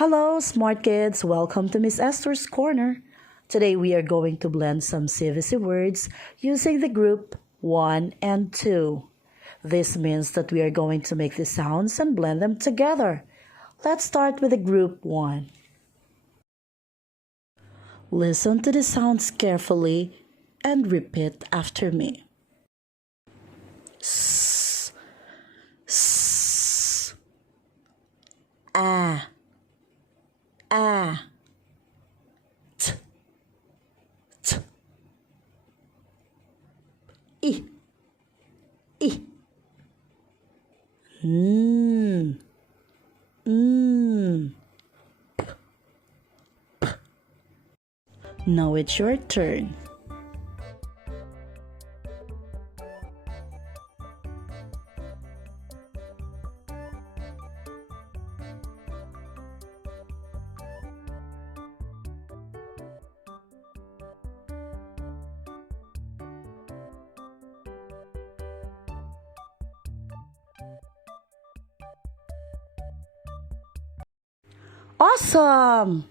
Hello, smart kids. Welcome to Miss Esther's Corner. Today we are going to blend some CVC words using the group 1 and 2. This means that we are going to make the sounds and blend them together. Let's start with the group 1. Listen to the sounds carefully and repeat after me. S, s, ah, ah, t, t, I, I, mm, mm. Now it's your turn. Awesome!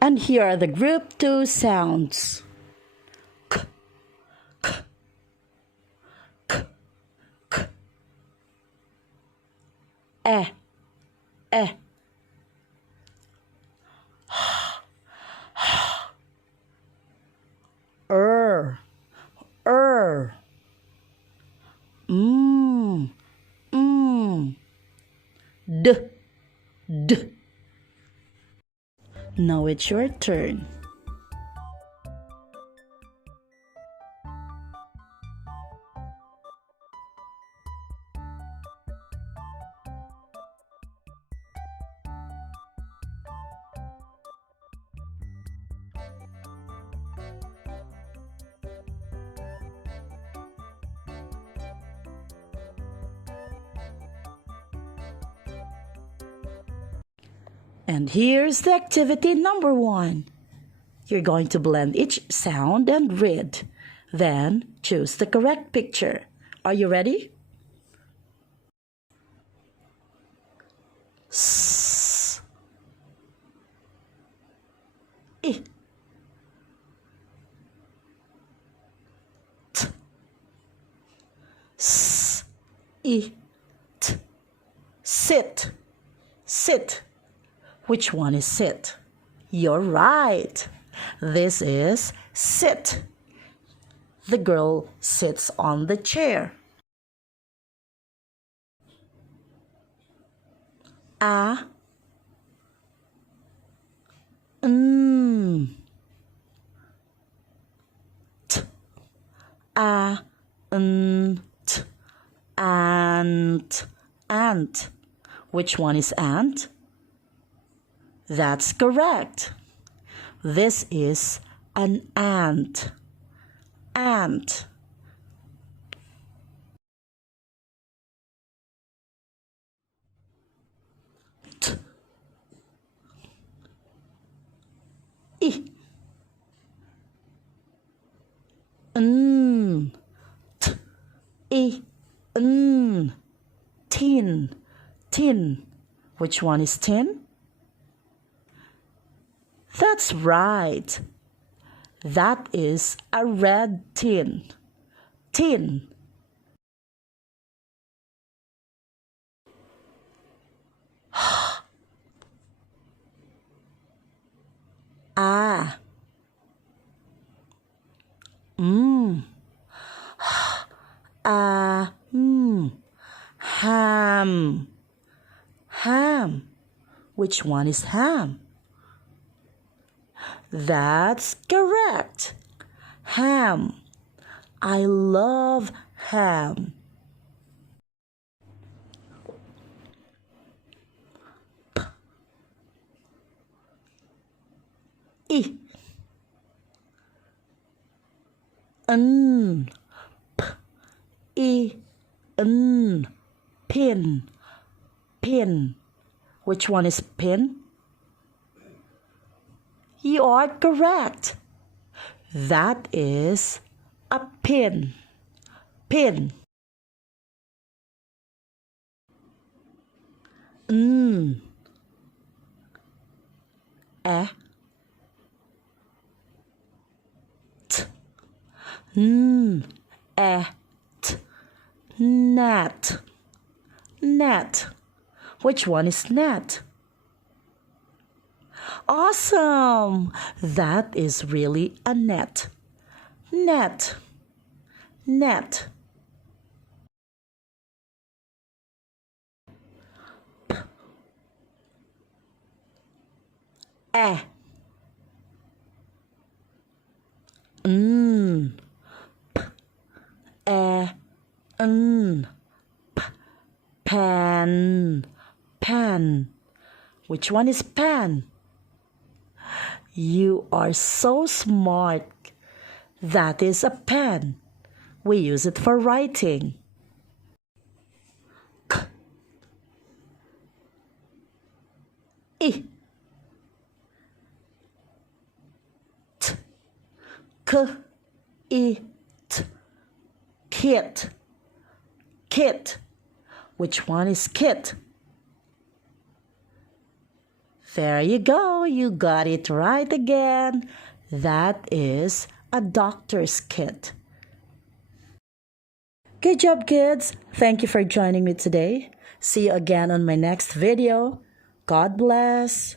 And here are the group 2 sounds. K, k, k, k. Eh, eh. Er. Mm, mm. D, d. Now it's your turn. And here's the activity number 1. You're going to blend each sound and read. Then choose the correct picture. Are you ready? S, I, t, s, I, t. Sit, sit. Which one is sit? You're right. This is sit. The girl sits on the chair. A, t, a, t, ant. Which one is ant? That's correct. This is an ant. Ant. T, I, t, I, tin. Tin. Which one is tin? That's right. That is a red tin. Tin. Ah. Ham. Ham. Which one is ham? That's correct. Ham. I love ham. P, I, p, I, pin. Pin. Which one is pin? You are correct. That is a pin. Pin. At. Net. Net. Which one is net? Awesome! That is really a net. Net. Net. Eh. P. Eh. P. Pen. Pen. Which one is pen? You are so smart. That is a pen. We use it for writing. K. I. T. K. I. T. Kit. Kit. Which one is kit? There you go. You got it right again. That is a doctor's kit. Good job, kids. Thank you for joining me today. See you again on my next video. God bless.